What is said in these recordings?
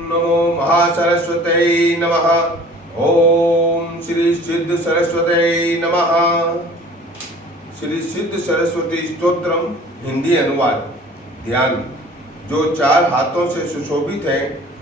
नमो महासरस्वत्यै नमः। ओम श्री सिद्ध सरस्वत्यै नमः। श्री सिद्ध सरस्वती स्तोत्रम हिंदी अनुवाद। ध्यान। जो 4 हाथों से सुशोभित है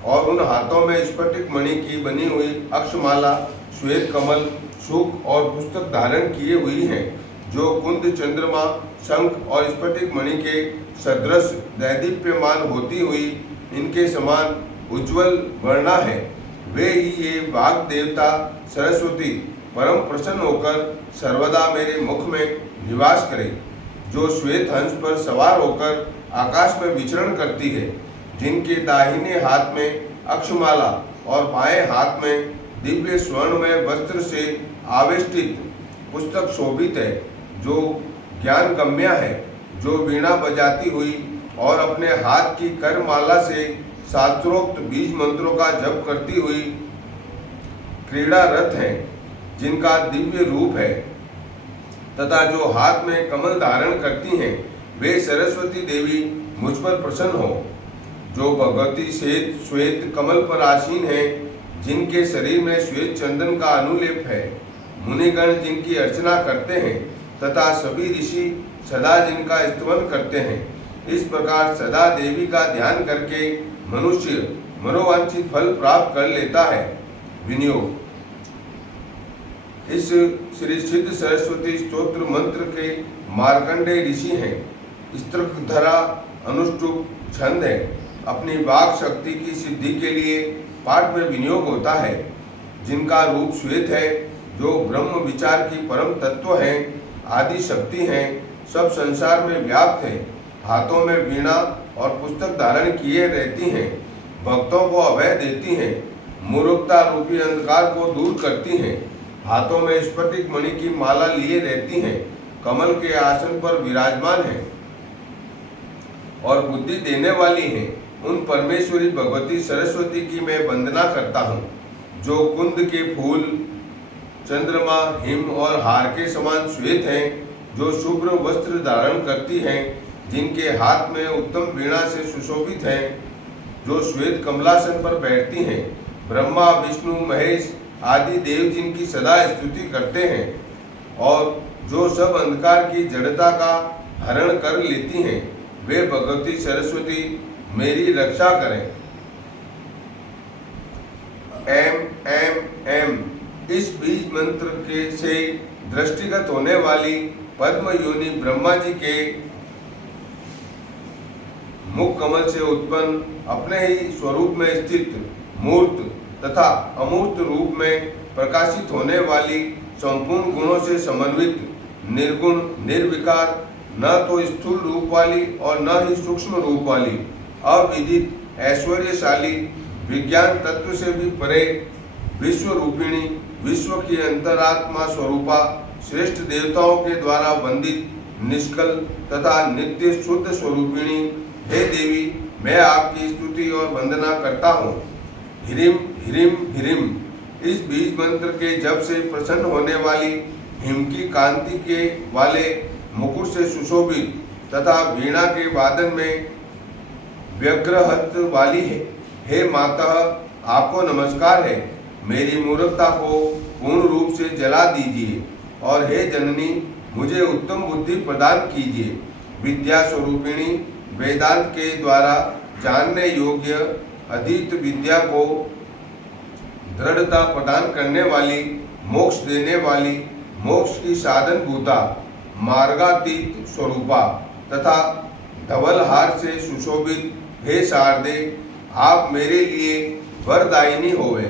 और उन हाथों में स्फटिक मणि की बनी हुई अक्षमाला, श्वेत कमल, सुख और पुस्तक धारण किए हुई हैं, जो कुंद, चंद्रमा, शंख और स्फटिक मणि के सदृश दैदीप्यमान होती हुई इनके समान उज्ज्वल वर्णा है, वे ही ये वाग देवता सरस्वती परम प्रसन्न होकर सर्वदा मेरे मुख में निवास करे। जो श्वेत हंस पर सवार होकर आकाश में विचरण करती है, जिनके दाहिने हाथ में अक्षमाला और बाएं हाथ में दिव्य स्वर्णमय वस्त्र से आवेष्टित पुस्तक शोभित है, जो ज्ञान गम्या है, जो वीणा बजाती हुई और अपने हाथ की करमाला से शास्त्रोक्त बीज मंत्रों का जप करती हुई क्रीड़ा रत है, जिनका दिव्य रूप है, तथा जो हाथ में कमल धारण करती हैं, वे सरस्वती देवी मुझ पर प्रसन्न हो। जो भगवती श्वेत कमल पर आसीन है, जिनके शरीर में श्वेत चंदन का अनुलेप है, मुनिगण जिनकी अर्चना करते हैं तथा सभी ऋषि सदा जिनका स्तवन करते हैं, इस प्रकार सदा देवी का ध्यान करके मनुष्य मनोवांछित फल प्राप्त कर लेता है। विनियोग। इस श्री सिद्ध सरस्वती स्तोत्र मंत्र के मार्कंडेय ऋषि हैं। स्त्रकधरा अनुष्टुप छंद है। अपनी वाक शक्ति की सिद्धि के लिए पाठ में विनियोग होता है, जिनका रूप श्वेत है, जो ब्रह्म विचार की परम तत्व है, आदि शक्ति हैं, सब संसार में व्याप्त है, हाथों में वीणा और पुस्तक धारण किए रहती हैं, भक्तों को अभय देती हैं, मूर्खता रूपी अंधकार को दूर करती हैं, हाथों में स्फटिक मणि की माला लिए रहती हैं, कमल के आसन पर विराजमान हैं और बुद्धि देने वाली हैं। उन परमेश्वरी भगवती सरस्वती की मैं वंदना करता हूँ, जो कुंद के फूल, चंद्रमा, हिम और हार के समान श्वेत हैं, जो शुभ्र वस्त्र धारण करती हैं, जिनके हाथ में उत्तम वीणा से सुशोभित हैं, जो श्वेत कमलासन पर बैठती हैं, ब्रह्मा, विष्णु, महेश आदि देव जिनकी सदा स्तुति करते हैं, और जो सब अंधकार की जड़ता का हरण कर लेती हैं, वे भगवती सरस्वती मेरी रक्षा करें। एम एम एम इस बीज मंत्र के से दृष्टिगत होने वाली पद्म योनि ब्रह्मा जी के मुख कमल से उत्पन्न अपने ही स्वरूप में स्थित मूर्त तथा अमूर्त रूप में प्रकाशित होने वाली संपूर्ण गुणों से समन्वित निर्गुण निर्विकार, न तो स्थूल रूप वाली और न ही सूक्ष्म रूप वाली, अविदित ऐश्वर्यशाली, विज्ञान तत्व से भी परे, विश्व रूपिणी, विश्व की अंतरात्मा स्वरूपा, श्रेष्ठ देवताओं के द्वारा वंदित, निष्कल तथा नित्य शुद्ध स्वरूपिणी, हे देवी, मैं आपकी स्तुति और वंदना करता हूँ। ह्रीम ह्रीम ह्रीम इस बीज मंत्र के जप से प्रसन्न होने वाली हिम की कांति के वाले मुकुट से सुशोभित तथा वीणा के वादन में व्यग्रहत वाली है, हे माता, आपको नमस्कार है। मेरी मूर्खता को पूर्ण रूप से जला दीजिए और हे जननी, मुझे उत्तम बुद्धि प्रदान कीजिए। विद्या स्वरूपिणी, वेदांत के द्वारा जानने योग्य अधीत विद्या को दृढ़ता प्रदान करने वाली, मोक्ष देने वाली, मोक्ष की साधन भूता, मार्गातीत स्वरूपा तथा धवल हार से सुशोभित, हे शारदे, आप मेरे लिए वरदायिनी होवे।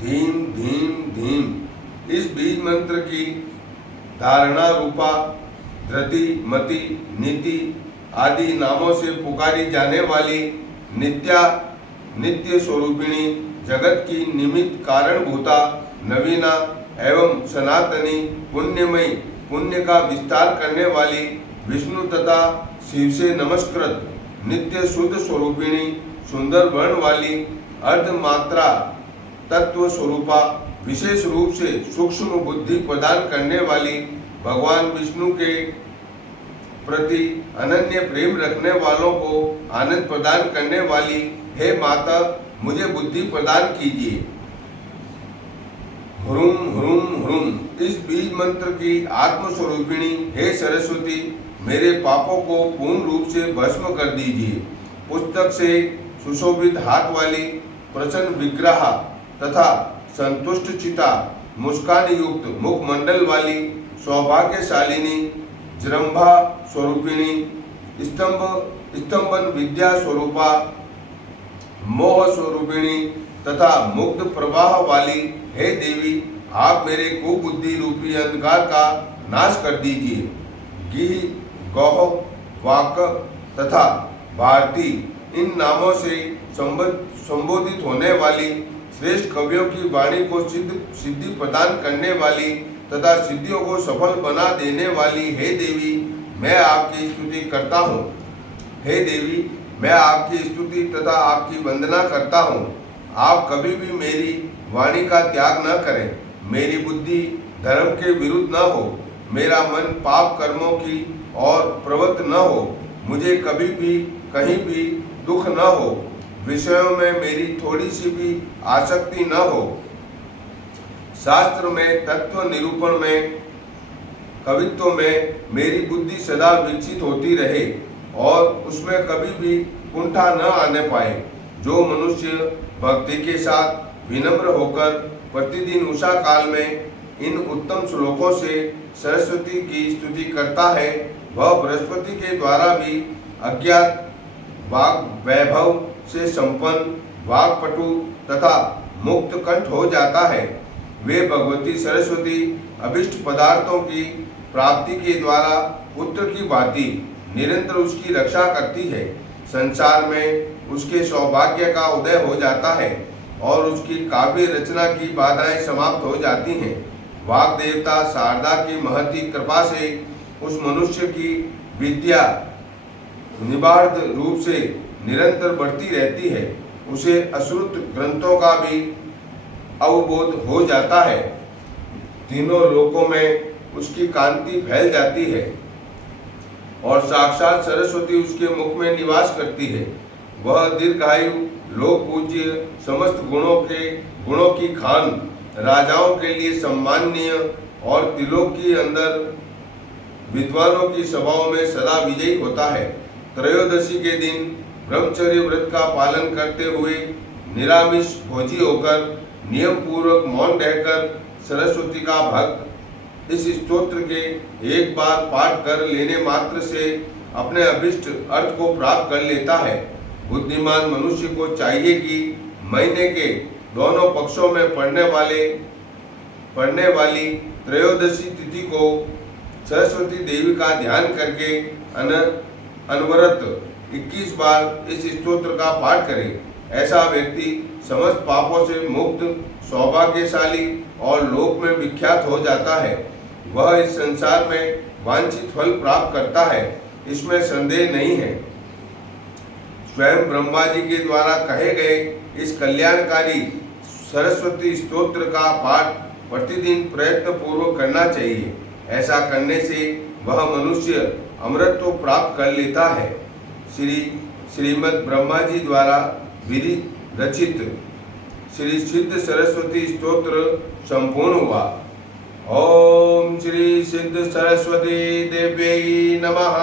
धीम धीम धीम इस बीज मंत्र की धारणा रूपा धृति, मति, नीति आदि नामों से पुकारी जाने वाली नित्य स्वरूपिणी, जगत की निमित्त कारण भूता, नवीना एवं सनातनी, पुण्यमयी, पुण्य का विस्तार करने वाली, विष्णु तथा शिव से नमस्कृत, नित्य शुद्ध स्वरूपिणी, सुंदर वर्ण वाली, अर्धमात्रा तत्व स्वरूपा, विशेष रूप से सूक्ष्म बुद्धि प्रदान करने वाली, भगवान विष्णु के प्रति अनन्य प्रेम रखने वालों को आनंद प्रदान करने वाली हे माता, मुझे बुद्धि प्रदान कीजिए। ह्रूम ह्रूम ह्रूम इस बीज मंत्र की आत्मस्वरूपिणी हे सरस्वती, मेरे पापों को पूर्ण रूप से भस्म कर दीजिए। पुस्तक से सुशोभित हाथ वाली प्रसन्न विग्रह तथा संतुष्ट चिता मुस्कान युक्त मुखमंडल वाली सौभाग्यशालिनी जृंभा स्वरूपिणी स्तंभन विद्या स्वरूपा मोह स्वरूपिणी तथा मुग्ध प्रवाह वाली हे देवी, आप मेरे कुबुद्धि रूपी अंधकार का नाश कर दीजिए। गिह, गौह, वाक तथा भारती इन नामों से संबोधित होने वाली श्रेष्ठ कवियों की वाणी को सिद्धि प्रदान करने वाली तथा सिद्धियों को सफल बना देने वाली हे देवी, मैं आपकी स्तुति करता हूँ। हे देवी, मैं आपकी स्तुति तथा आपकी वंदना करता हूँ। आप कभी भी मेरी वाणी का त्याग न करें, मेरी बुद्धि धर्म के विरुद्ध न हो, मेरा मन पाप कर्मों की ओर प्रवृत्त न हो, मुझे कभी भी कहीं भी दुख न हो, विषयों में मेरी थोड़ी सी भी आसक्ति न हो, शास्त्र में तत्व निरूपण में कवित्व में मेरी बुद्धि सदा विकसित होती रहे और उसमें कभी भी कुंठा न आने पाए। जो मनुष्य भक्ति के साथ विनम्र होकर प्रतिदिन उषा काल में इन उत्तम श्लोकों से सरस्वती की स्तुति करता है, वह बृहस्पति के द्वारा भी अज्ञात वाग वैभव से संपन्न वागपटु तथा मुक्त कंठ हो जाता है। वे भगवती सरस्वती अभिष्ट पदार्थों की प्राप्ति के द्वारा पुत्र की भांति निरंतर उसकी रक्षा करती है। संसार में उसके सौभाग्य का उदय हो जाता है और उसकी काव्य रचना की बाधाएं समाप्त हो जाती हैं। वाग देवता शारदा की महती कृपा से उस मनुष्य की विद्या निबार्ध रूप से निरंतर बढ़ती रहती है। उसे अश्रुत ग्रंथों का भी अवबोध हो जाता है। तीनों लोकों में उसकी कांति फैल जाती है और साक्षात सरस्वती उसके मुख में निवास करती है। वह दीर्घायु, लोक पूज्य, समस्त गुणों की खान, राजाओं के लिए सम्माननीय और त्रिलोक के अंदर विद्वानों की सभाओं में सदा विजयी होता है। त्रयोदशी के दिन ब्रह्मचर्य व्रत का पालन करते हुए निरामिष भोजी होकर नियम पूर्वक मौन रहकर सरस्वती का भक्त इस स्तोत्र के एक बार पाठ कर लेने मात्र से अपने अभिष्ट अर्थ को प्राप्त कर लेता है। बुद्धिमान मनुष्य को चाहिए कि महीने के दोनों पक्षों में पड़ने वाली त्रयोदशी तिथि को सरस्वती देवी का ध्यान करके अनवरत 21 बार इस स्तोत्र का पाठ करे। ऐसा व्यक्ति समस्त पापों से मुक्त, सौभाग्यशाली और लोक में विख्यात हो जाता है। वह इस संसार में वांछित फल प्राप्त करता है, इसमें संदेह नहीं है। स्वयं ब्रह्मा जी के द्वारा कहे गए इस कल्याणकारी सरस्वती स्तोत्र का पाठ प्रतिदिन प्रयत्न पूर्वक करना चाहिए। ऐसा करने से वह मनुष्य अमृतत्व प्राप्त कर लेता है। श्रीमद् ब्रह्मा जी द्वारा विरचित श्री सिद्ध सरस्वती स्तोत्र संपूर्ण हुआ। ओम श्री सिद्ध सरस्वती देव्यै नमः।